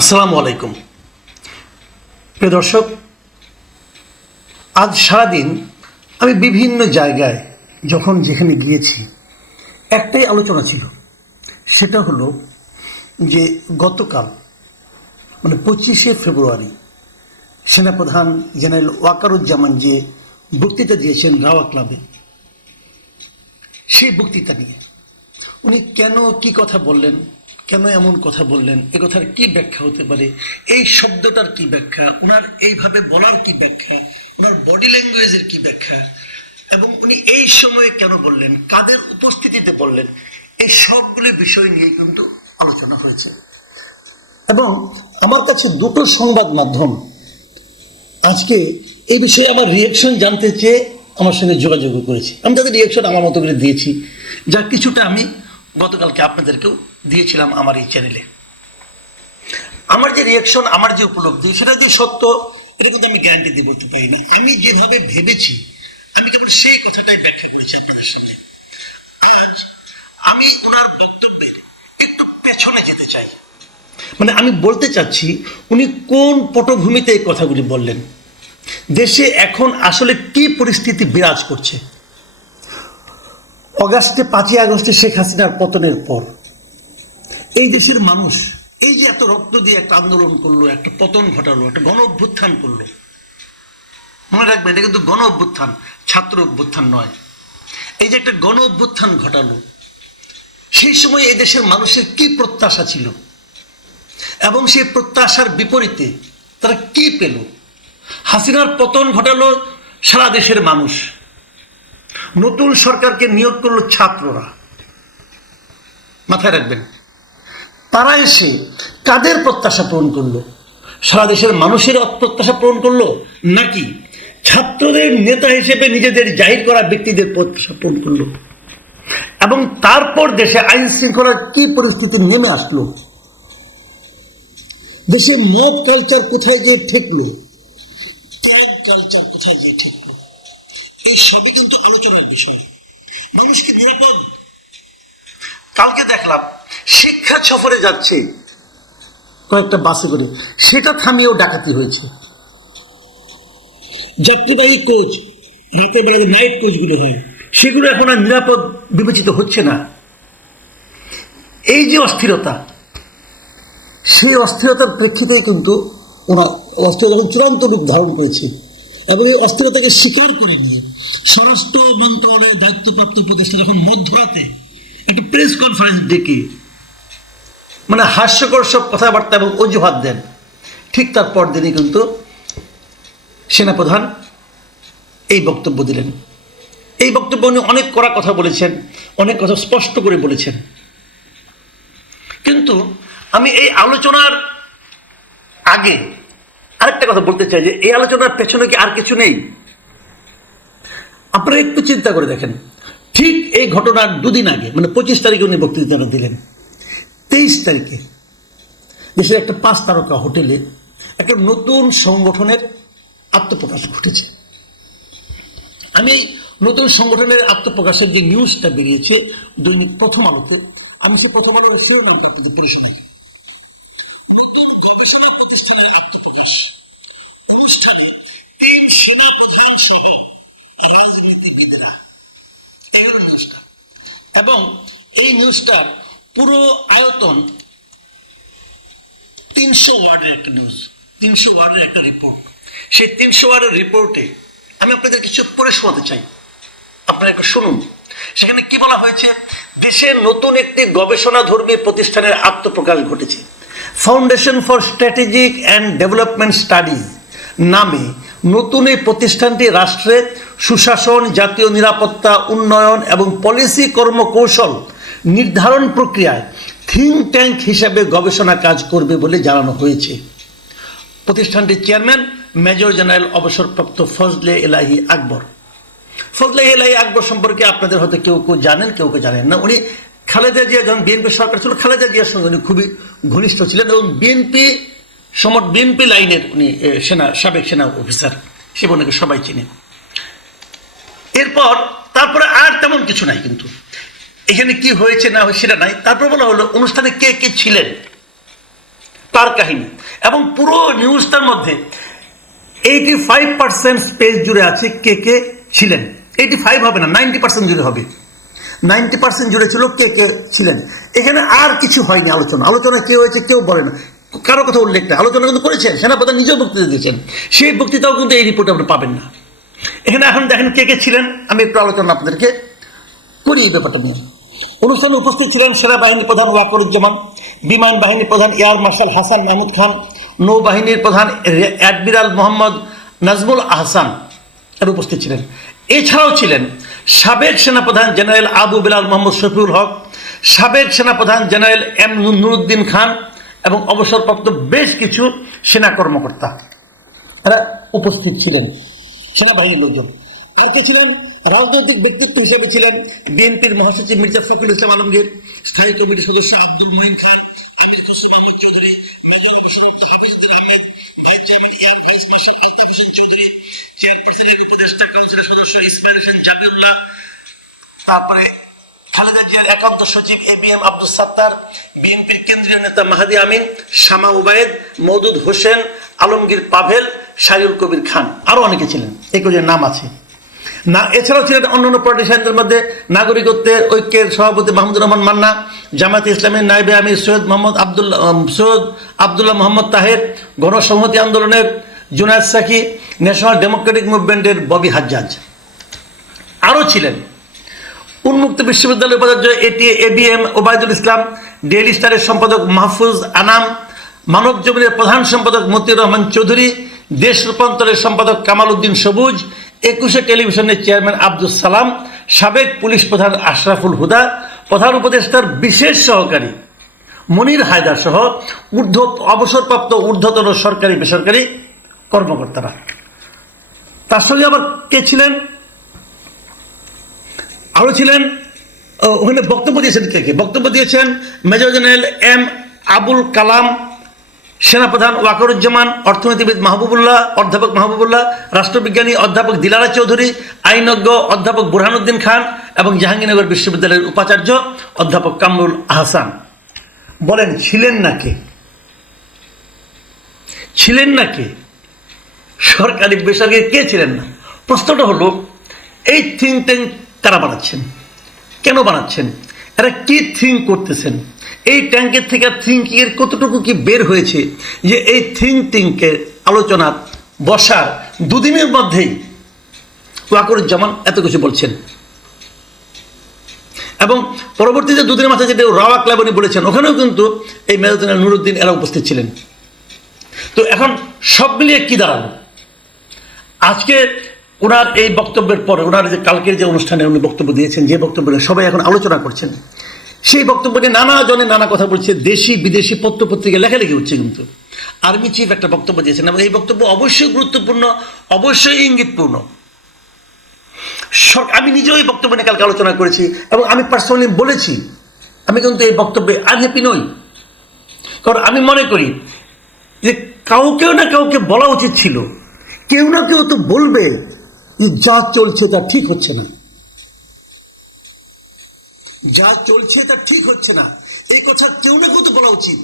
আসসালামু আলাইকুম প্রিয় দর্শক, আজ সারাদিন আমি বিভিন্ন জায়গায় যখন যেখানে গিয়েছি একটাই আলোচনা ছিল। সেটা হলো যে গতকাল মানে 25শে ফেব্রুয়ারি সেনাপ্রধান জেনারেল ওয়াকারুজ্জামান যে বক্তৃতা দিয়েছেন রাওয়া ক্লাবে, সেই বক্তৃতা নিয়ে উনি কেন কি কথা বললেন, কেন এমন কথা বললেন, এ কথার কি ব্যাখ্যা হতে পারে, এই শব্দটার কি ব্যাখ্যা, ওনার এইভাবে বলার কি ব্যাখ্যা, ওনার বডি ল্যাঙ্গুয়েজের কি ব্যাখ্যা, এবং উনি এই সময়ে কেন বললেন, কাদের উপস্থিতিতে বললেন, এই সবগুলো বিষয় নিয়ে কিন্তু আলোচনা হয়েছে। এবং আমার কাছে দুটো সংবাদ মাধ্যম আজকে এই বিষয়ে আমার রিয়াকশন জানতে চেয়ে আমার সঙ্গে যোগাযোগ করেছি। আমি তাদের রিয়াকশন আমার মতো করে দিয়েছি, যা কিছুটা আমি গতকালকে আপনাদেরকেও দিয়েছিলাম আমার এই চ্যানেলে। আমার যে রিয়াকশন, আমার যে উপলব্ধি, সেটা যে সত্য, এটা কিন্তু আমি গ্যারান্টি দিয়ে বলতে পারি না। আমি যেভাবে ভেবেছি আমি কেবল সেই কথাটাই ব্যাখ্যা করেছি আপনাদের সাথে। আজ আমি ওনার বক্তব্যের একটু পেছনে যেতে চাই। মানে আমি বলতে চাচ্ছি উনি কোন পটভূমিতে এই কথাগুলি বললেন, দেশে এখন আসলে কি পরিস্থিতি বিরাজ করছে। অগাস্টে 5ই আগস্টে শেখ হাসিনার পতনের পর এই দেশের মানুষ এই যে এত রক্ত দিয়ে একটা আন্দোলন করলো, একটা পতন ঘটালো, একটা গণ অভ্যুত্থান করলো। মনে রাখবেন, এটা কিন্তু গণ অভ্যুত্থান, ছাত্র অভ্যুত্থান নয়। এই যে একটা গণ অভ্যুত্থান ঘটালো, সেই সময় এই দেশের মানুষের কি প্রত্যাশা ছিল এবং সেই প্রত্যাশার বিপরীতে তারা কি পেল। হাসিনার পতন ঘটালো সারা দেশের মানুষ, নতুন সরকারকে নিয়োগ করলো ছাত্ররা। মাথায় রাখবেন, তারা এসে কাদের প্রত্যাশা পূরণ করলো? সারা দেশের মানুষের প্রত্যাশা পূরণ করলো, নাকি ছাত্রদের নেতা হিসেবে নিজেদের জাহির করা ব্যক্তিদের প্রত্যাশা পূরণ করলো? এবং তারপর দেশে আইন শৃঙ্খলার কি পরিস্থিতি নেমে আসলো, দেশে মব কালচার কোথায় গিয়ে ঠেকলো, ত্যাগ কালচার কোথায় গিয়ে ঠেকলো, এই সবই কিন্তু আলোচনার বিষয়। মানুষকে নিরাপদ, কালকে দেখলাম শিক্ষা সফরে যাচ্ছে কয়েকটা বাসে করে, সেটা থামিয়েও ডাকাতি হয়েছে। যাত্রীবাহী কোচ, রাতের বেলা নাইট কোচগুলো হয়, সেগুলো এখন আর নিরাপদ বিবেচিত হচ্ছে না। এই যে অস্থিরতা, সেই অস্থিরতার প্রেক্ষিতেই কিন্তু ওনার অস্থিরতা যখন চূড়ান্ত রূপ ধারণ করেছে, এবং এই অস্থিরতাকে স্বীকার করে নিয়ে স্বরাষ্ট্র মন্ত্রণালয়ের দায়িত্বপ্রাপ্ত উপদেষ্টা যখন মধ্যরাতে একটা প্রেস কনফারেন্স ডেকে মানে হাস্যকর সব কথাবার্তা এবং অজুহাত দেন, ঠিক তার পর দিনই কিন্তু সেনাপ্রধান এই বক্তব্য দিলেন। এই বক্তব্য উনি অনেক কড়া কথা বলেছেন, অনেক কথা স্পষ্ট করে বলেছেন। কিন্তু আমি এই আলোচনার আগে আরেকটা কথা বলতে চাই, যে এই আলোচনার পেছনে কি আর কিছু নেই? আপনারা একটু চিন্তা করে দেখেন, ঠিক এই ঘটনার দুদিন আগে মানে 25 তারিখে উনি বক্তৃতাটা দিলেন, 23 তারিখে দেশের একটা 5 তারকা হোটেলে একটা নতুন সংগঠনের আত্মপ্রকাশ ঘটেছে। আমি নতুন সংগঠনের আত্মপ্রকাশের যে নিউজটা বেরিয়েছে দৈনিক প্রথম আলোতে, আমি সে প্রথম আলোর শিরোনামটা আপনাদের পরিষ্কার। নতুন গবেষণা প্রতিষ্ঠানের আত্মপ্রকাশ, অনুষ্ঠানে 3 সেনাপ্রধান সহ রাজনীতিবিদরা, নিউজটা। এবং এই নিউজটার পুরো আয়তন 300 ওয়ার্ডের একটা নিউজ, 300 ওয়ার্ডের একটা রিপোর্ট। সেই 300 ওয়ার্ডের রিপোর্টে আমি আপনাদের কিছু পড়ে শোনাতে চাই, আপনারা একটু শুনুন। সেখানে কি বলা হয়েছে? দেশের নতুন একটি গবেষণাধর্মী প্রতিষ্ঠানের আত্মপ্রকাশ ঘটেছে। Foundation for strategic and development studies নামে নতুন এই প্রতিষ্ঠানটি রাষ্ট্রের সুশাসন, জাতীয় নিরাপত্তা, উন্নয়ন এবং পলিসি কর্মকৌশল নির্ধারণ প্রক্রিয়ায় থিঙ্ক ট্যাঙ্ক হিসাবে গবেষণা কাজ করবে বলে জানানো হয়েছে। প্রতিষ্ঠানটির চেয়ারম্যান মেজর জেনারেল অবসরপ্রাপ্ত ফজলে এলাহি আকবর। ফজলে এলাহি আকবর সম্পর্কে আপনাদের হয়তো কেউ কেউ জানেন, কেউ কেউ জানেন না। উনি খালেদা জিয়া যখন বিএনপি সরকার ছিল, খালেদা জিয়ার সঙ্গে উনি খুবই ঘনিষ্ঠ ছিলেন এবং বিএনপি লাইনের উনি সাবেক সেনা অফিসার, সে ওনাকে সবাই চিনে। তারপরে আর তেমন কিছু নাই, কিন্তু এখানে কি হয়েছে না হয় সেটা নাই। তারপর বলা হলো অনুষ্ঠানে কে কে ছিলেন। তার কাহিনী, এবং পুরো নিউজটার মধ্যে 85% স্পেস জুড়ে আছে কে কে ছিলেন। 85 হবে না, 90% জুড়ে হবে। 90% জুড়ে ছিল কে কে ছিলেন। এখানে আর কিছু হয়নি। আলোচনা কে হয়েছে কেউ বলে না, কারো কথা উল্লেখ নেই। আলোচনা কিন্তু করেছেন, সেনাপ্রধান নিজেও বক্তৃতা দিয়েছেন, সেই বক্তৃতাও কিন্তু এই রিপোর্টে আপনি পাবেন না। এখানে এখন দেখেন কে কে ছিলেন, আমি একটু আলোচনা আপনাদেরকে করি এই ব্যাপারটা নিয়ে। অনুষ্ঠানে উপস্থিত ছিলেন সেনাবাহিনী প্রধান ওয়াকরুজ্জামান, বিমান বাহিনী প্রধান এয়ার মার্শাল হাসান মাহমুদ খান, নৌবাহিনীর প্রধান অ্যাডমিরাল মোহাম্মদ নাজমুল আহসান এর উপস্থিত ছিলেন। এছাড়াও ছিলেন সাবেক সেনাপ্রধান জেনারেল আবু বিলাল মোহাম্মদ শফিউল হক, সাবেক সেনাপ্রধান জেনারেল এম নুরুদ্দিন খান এবং অবসরপ্রাপ্ত বেশ কিছু সেনা কর্মকর্তা এরা উপস্থিত ছিলেন, সেনাবাহিনীর লোকজন। আর কে ছিলেন? রাজনৈতিক ব্যক্তিত্ব হিসেবে ছিলেন বিএনপির মহাসচিব মির্জা ফখরুল ইসলাম আলমগীর, স্থায়ী কমিটির সদস্য আব্দুল মঈন খান, আমির হোসেন আহমদ চৌধুরী, মেজর অবসরপ্রাপ্ত Hafizuddin Ahmed, vice chairman air vice marshal Altaf Hossain Chowdhury, চেয়ারপারসনের উপদেষ্টা কাউন্সিলের সদস্য ইসমাইল হোসেন জাবিউল্লাহ, তারপরে খালেদা জিয়ার একান্ত সচিব ABM আব্দুল সাত্তার, বিএনপির কেন্দ্রীয় নেতা মাহাদি আমিন, শামা উবায়েদ, মওদুদ হোসেন, আলমগীর পাভেল, শাহিউল কবির খান, আরো অনেকে ছিলেন। এই কয়েকজন নাম আছে না। এছাড়াও ছিলেন অন্যান্য পলিটিশিয়ানদের মধ্যে নাগরিকত্বের ঐক্যের সভাপতি মাহমুদুর রহমান মান্না, জামায়াতে ইসলামের নায়েবে আমির সৈয়দ আবদুল্লাহ মোহাম্মদ তাহের, গণসংহতি আন্দোলনের জুনায়েদ সাকি, ন্যাশনাল ডেমোক্রেটিক মুভমেন্টের ববি হাজ্জাজ। আরও ছিলেন উন্মুক্ত বিশ্ববিদ্যালয়ের উপাচার্য ABM ওবায়দুল ইসলাম, ডেইলি স্টারের সম্পাদক মাহফুজ আনাম, মানব জমিনের প্রধান সম্পাদক মতিউর রহমান চৌধুরী, দেশ রূপান্তরের সম্পাদক কামাল উদ্দিন সবুজ, 21 টেলিভিশনের চেয়ারম্যান আব্দুল সালাম, সাবেক পুলিশ প্রধান আশরাফুল হুদা, প্রধান উপদেষ্টার বিশেষ সহকারী মনির হায়দার সহ অবসরপ্রাপ্ত ঊর্ধ্বতন সরকারি বেসরকারি কর্মকর্তারা। তার সঙ্গে আবার কে ছিলেন? আরও ছিলেন ওখানে বক্তব্য দিয়েছেন কে কে? বক্তব্য দিয়েছেন major general M Abul Kalam, সেনাপ্রধান ওয়াকরুজ্জামান, অর্থনীতিবিদ অধ্যাপক মাহবুবুল্লাহ, রাষ্ট্রবিজ্ঞানী অধ্যাপক দিলারা চৌধুরী, আইনজ্ঞ অধ্যাপক বুরহানুদ্দিন খান এবং জাহাঙ্গীরনগর বিশ্ববিদ্যালয়ের উপাচার্য অধ্যাপক কামরুল আহসান। বলেন ছিলেন না কে? ছিলেন না কে? সরকারি বেসরকারি কে ছিলেন না? প্রশ্নটা হলো এই থিঙ্ক ট্যাঙ্ক কারা বানাচ্ছেন, কেন বানাচ্ছেন, এরা কি থিঙ্ক করতেছেন, এই ট্যাঙ্কের থেকে থিঙ্কিংয়ের কতটুকু কি বের হয়েছে যে এই থিঙ্কের আলোচনা বসার দুদিনের মধ্যেই ওয়াকরুজ্জামান এত কিছু বলছেন। এবং পরবর্তীতে দুদিনের মাথায় যেটা রাওয়া ক্লাবনী বলেছেন, ওখানেও কিন্তু এই মেজর জেনারেল নুরুদ্দিন এরা উপস্থিত ছিলেন। তো এখন সব মিলিয়ে কি দাঁড়ালো? আজকে ওনার এই বক্তব্যের পরে, ওনার যে কালকের যে অনুষ্ঠানে উনি বক্তব্য দিয়েছেন, যে বক্তব্য সবাই এখন আলোচনা করছেন, সেই বক্তব্য নিয়ে নানা জনে নানা কথা বলছে, দেশি বিদেশি পত্রপত্রিকা লেখালেখি হচ্ছে। কিন্তু আর্মি চিফ একটা বক্তব্য দিয়েছেন এবং এই বক্তব্য অবশ্যই গুরুত্বপূর্ণ, অবশ্যই ইঙ্গিতপূর্ণ। আমি নিজেও এই বক্তব্য নিয়ে কালকে আলোচনা করেছি এবং আমি পার্সোনালি বলেছি আমি কিন্তু এই বক্তব্যে আনহ্যাপি নই। কারণ আমি মনে করি যে কাউকেও না কাউকে বলা উচিত ছিল, কেউ না কেউ তো বলবে যে যা চলছে তা ঠিক হচ্ছে না, যা চলছে তা ঠিক হচ্ছে না, এই কথা কেউ না কেউ তো বলা উচিত।